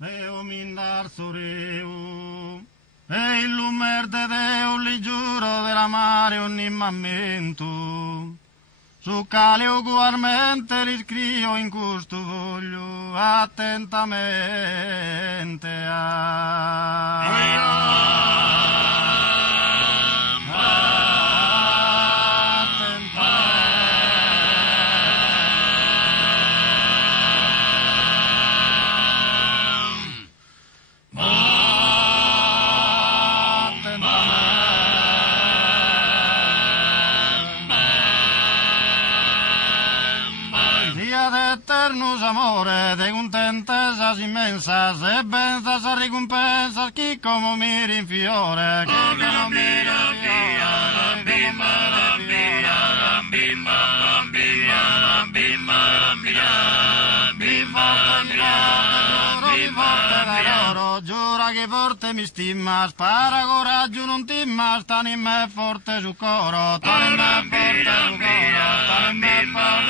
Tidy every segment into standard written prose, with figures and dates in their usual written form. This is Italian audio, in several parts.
Deo mindar soreu, e il lumer de Deo li giuro dell'amare ogni mammento. Su cale ugualmente li scrivo in questo voglio attentamente. Eternus amore, de contentesas inmensas, e benzas a ricompensas, chi come mi rinfiore, chi come mi rinfiore, bimba, bimba, bimba, bimba, bimba, bimba, giura che forte mi stimma, spara coraggio non timma, stani in me forte su coro, stani in me forte su coro, stani in me forte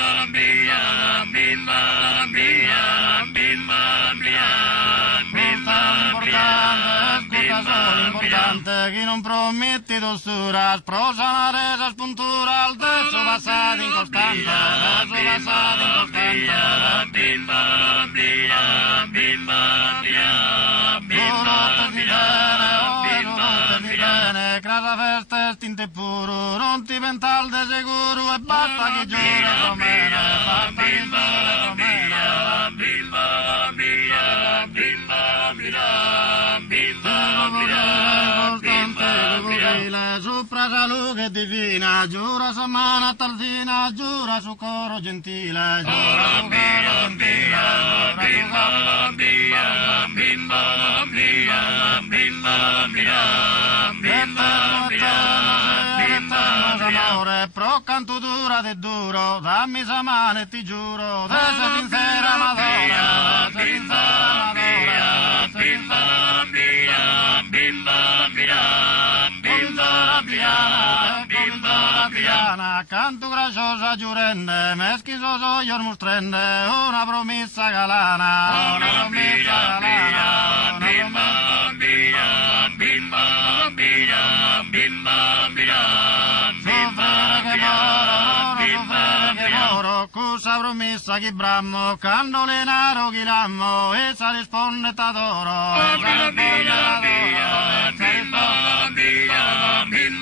su importante che non prometti dossuras, prosa una resa spuntura, al tesso passato in costante, tesso passato in costante, bimba, bimba, bimba, bimba, crasa feste stinte puro, non ti pental de sicuro e basta che giura romena, basta che giura romena, bimba, bimba, bimba, bimba, sopra salute divina, giura samana tardina, giura su coro gentile, giura su coro gentile, giura su coro bimba, bimba, bimba, amore, pro canto dura de duro, dammi sa mano e ti giuro, de sei sincera Madonna, sei sincera Madonna, bimba, bimba, bimba, bimba, bimba, piana, canto graciosa giurenne, meschiso soglior mostrenne, una promessa galana, una promessa galana, una promessa bimba, bimba, bimba, bimba, cosa promessa che brammo, quando le naro chi l'ammo, e sa risponde t'adoro, e sa risponde t'adoro, e sa risponde t'adoro.